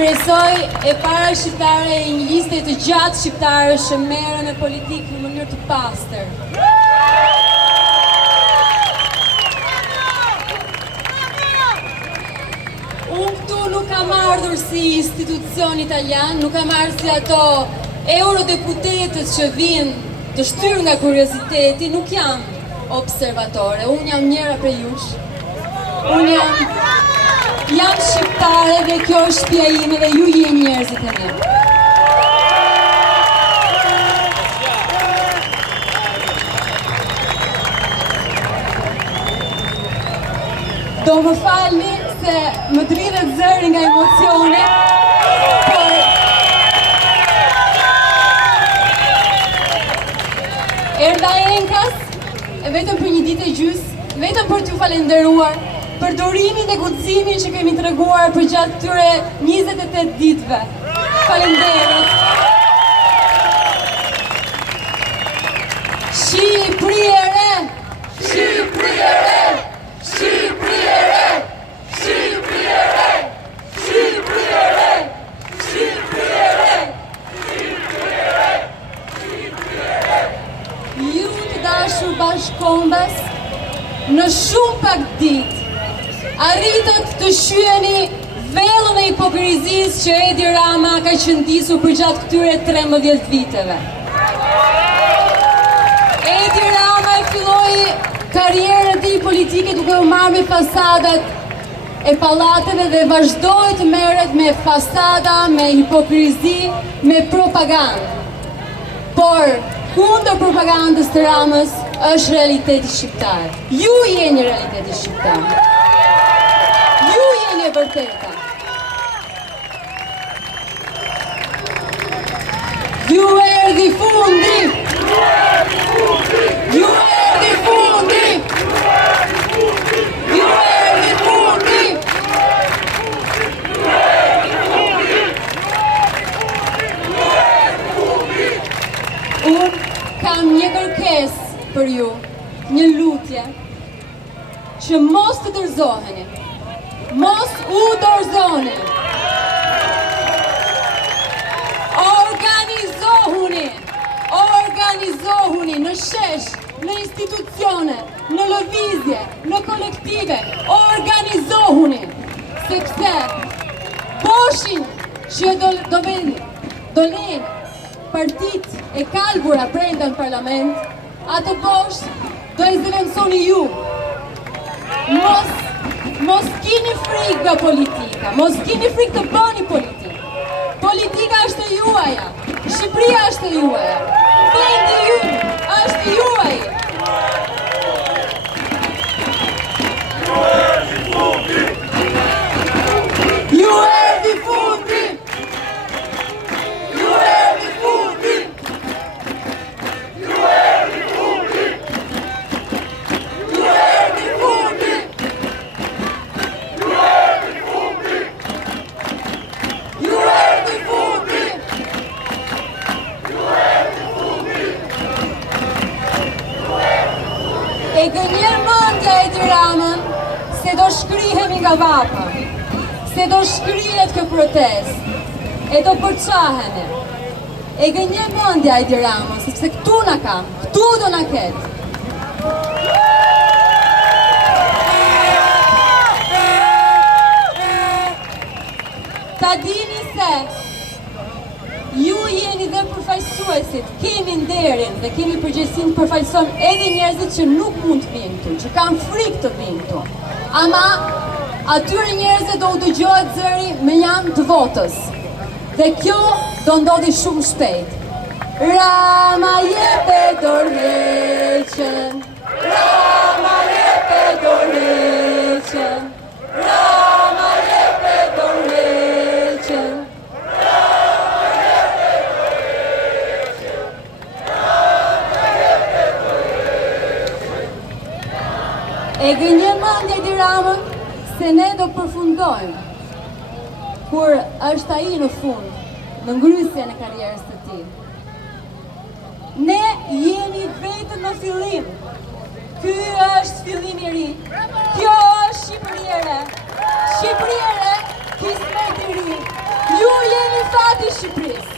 Shpresoj e para shqiptare e një liste të gjatë shqiptare që merren me politikë në mënyrë të pastër. Unë këtu nuk kam ardhur si institucion italian, nuk kam ardhur si ato eurodeputetët që vinë të shtyrë nga kurioziteti, nuk jam observatore, unë jam njëra prej jush. Unë jam shqiptare dhe kjo është shtëpia ime dhe ju jeni njerëzit e mi. Do më falni se më dridhet zëri nga emocioni, por erdha Enkas, vetëm për një ditë e gjys, vetëm për t'ju falenderuar për durimin dhe guximin që kemi treguar për gjatë këtyre 28 ditëve. Falenderoj. Shqipëri e re, Shqipëri e re, Shqipëri e re, Shqipëri e re, Shqipëri e re, Shqipëri e re, Shqipëri e re, Shqipëri e re. Ju të dashur bashkëkombës, në shumë pak ditë arritët të shyeni vellën e hipokrizisë që Edi Rama ka qëndisur për gjatë këtyre 13 viteve. Edi Rama e filloi karrierën e tij politike duke u marrë me fasadat e pallateve dhe vazhdoi të merret me fasada, me hipokrizi, me propagandë. Por kundër propagandës të Ramës është realiteti shqiptar. Ju jeni realiteti shqiptar. Ju jeni e vërteta. Ju erdhi fundi. Ju erdhi fundi. Ju erdhi fundi. Unë kam një kërkesë për ju, një lutje, që mos të dorëzoheni. Mos u dorëzoni. Organizohuni në shesh, në institucione, në lëvizje, në kolektive. Organizohuni, sepse boshin që do lejnë partit e kalbura brenda në parlament, atë bosh do e zëvendësoni ju. Mos kini frikë nga politika, mos kini frikë të bëni politikë. Politika është e juaja, Shqipëria është e juaja, vendi ju është juaj. Ju erdhi fundi. Ju erdhi fundi. Ju erdhi fundi. Ju erdhi fundi. Ju erdhi fundi. Ju erdhi fundi. Ju erdhi fundi. E gënjen mendja Edi Ramën se do shkrihemi nga vapa, se do shkrihet kjo protest, e do përçahemi. E gënjen mendja Edi Ramën, sepse këtu na ka, këtu do na ketë. Ta dini se ju jeni dhe përfaqësuesit, kemi nderin dhe kemi përgjegjësinë të përfaqësojmë edhe njerëzit që nuk mund të vinë këtu, që kanë frikë të vinë këtu. Ama atyre njerëzve do u dëgjohet zëri me janë të votës. Dhe kjo do ndodhi shumë shpejt. Rama jepe dorëheqën, Rama jepe dorëheqën, Rama jepe dorëheqën. E gënjen mendja Edi Ramën se ne do përfundojmë kur është ai në fund, në ngrysjen e karrierës së tij. Ne jemi vetëm në fillim. Ky është fillimi i ri. Kjo është Shqipëria e re. Shqipëria e re, kismet i ri. fati i Shqipërisë.